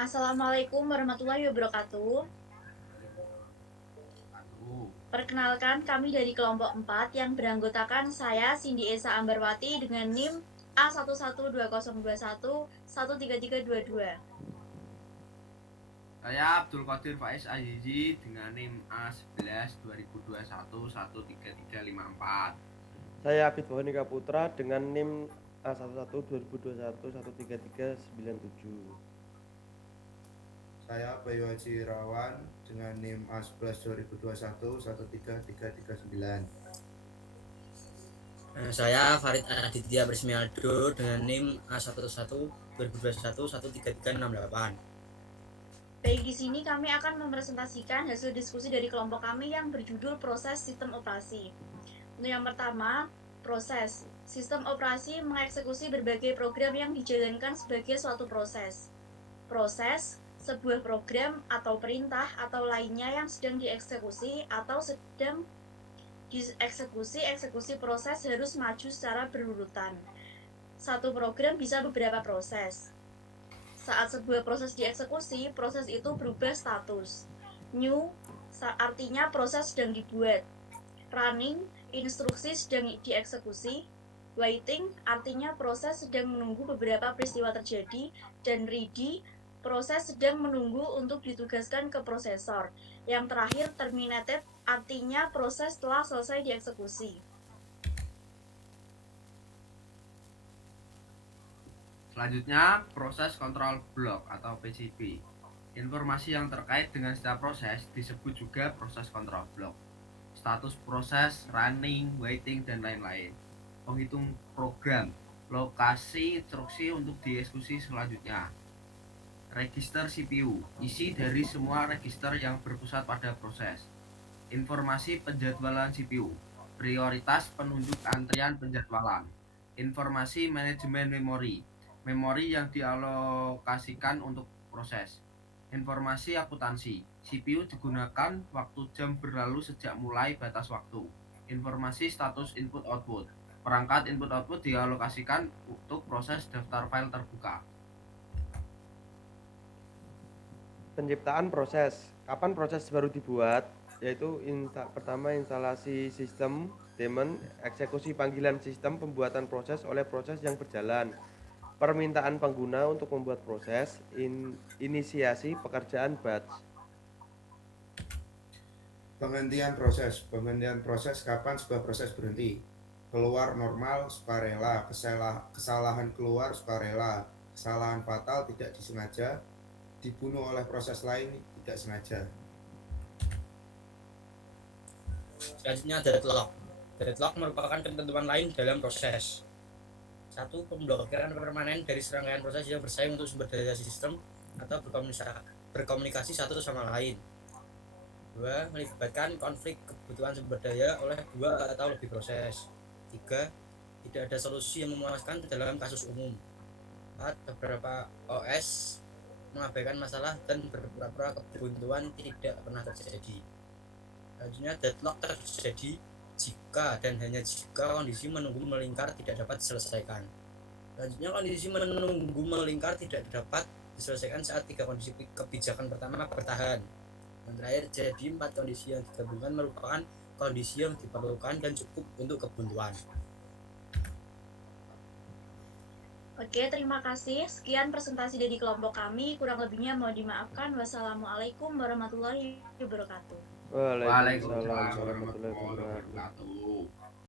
Assalamualaikum warahmatullahi wabarakatuh. Perkenalkan, kami dari kelompok 4 yang beranggotakan saya, Cindy Esa Ambarwati dengan NIM A112021133322. Saya Abdul Qadir Faiz Azizi dengan NIM A11 2021 13354. Saya Abid Wahonika Putra dengan NIM A11 2021 13397. Saya Bayu Haji Irawan dengan NIM A11 2021 13339. Saya Farid Aditya Brismialdo dengan NIM A11 2021 13368. Baik, di sini kami akan mempresentasikan hasil diskusi dari kelompok kami yang berjudul Proses Sistem Operasi. Untuk yang pertama, proses. Sistem operasi mengeksekusi berbagai program yang dijalankan sebagai suatu proses. Proses, sebuah program atau perintah atau lainnya yang sedang dieksekusi atau sedang eksekusi proses harus maju secara berurutan. Satu program bisa beberapa proses. Saat sebuah proses dieksekusi, proses itu berubah status. New artinya proses sedang dibuat. Running, instruksi sedang dieksekusi. Waiting artinya proses sedang menunggu beberapa peristiwa terjadi. Dan ready, proses sedang menunggu untuk ditugaskan ke prosesor. Yang terakhir, terminated artinya proses telah selesai dieksekusi. Selanjutnya, proses kontrol blok atau PCB. Informasi yang terkait dengan setiap proses disebut juga proses kontrol blok. Status proses, running, waiting, dan lain-lain. Penghitung program, lokasi instruksi untuk dieksekusi selanjutnya. Register CPU, isi dari semua register yang berpusat pada proses. Informasi penjadwalan CPU, prioritas penunjuk antrian penjadwalan. Informasi manajemen memori, memori yang dialokasikan untuk proses. Informasi akuntansi, CPU digunakan waktu jam berlalu sejak mulai batas waktu. Informasi status input output, perangkat input output dialokasikan untuk proses daftar file terbuka. Penciptaan proses. Kapan proses baru dibuat? Yaitu pertama instalasi sistem, daemon, eksekusi panggilan sistem pembuatan proses oleh proses yang berjalan. Permintaan pengguna untuk membuat proses, inisiasi pekerjaan batch. Penghentian proses kapan sebuah proses berhenti. Keluar normal sukarela, kesalahan keluar sukarela, kesalahan fatal tidak disengaja, dibunuh oleh proses lain tidak sengaja. Selanjutnya deadlock. Deadlock merupakan ketentuan lain dalam proses. 1. Pemblokiran permanen dari serangkaian proses yang bersaing untuk sumber daya sistem atau berkomunikasi satu sama lain. 2. Melibatkan konflik kebutuhan sumber daya oleh 2 atau lebih proses. 3. Tidak ada solusi yang memuaskan dalam kasus umum. 4. Beberapa OS mengabaikan masalah dan berpura-pura kebuntuan tidak pernah terjadi. Selanjutnya deadlock terjadi jika dan hanya jika kondisi menunggu melingkar tidak dapat diselesaikan. Selanjutnya kondisi menunggu melingkar tidak dapat diselesaikan saat 3 kondisi kebijakan pertama bertahan. Dan terakhir, jadi 4 kondisi yang digabungkan merupakan kondisi yang diperlukan dan cukup untuk kebuntuan. Oke, terima kasih. Sekian presentasi dari kelompok kami. Kurang lebihnya mohon dimaafkan. Wassalamualaikum warahmatullahi wabarakatuh. Waalaikumsalam Waalaikumsalam warahmatullahi warahmatullahi wabarakatuh. wabarakatuh.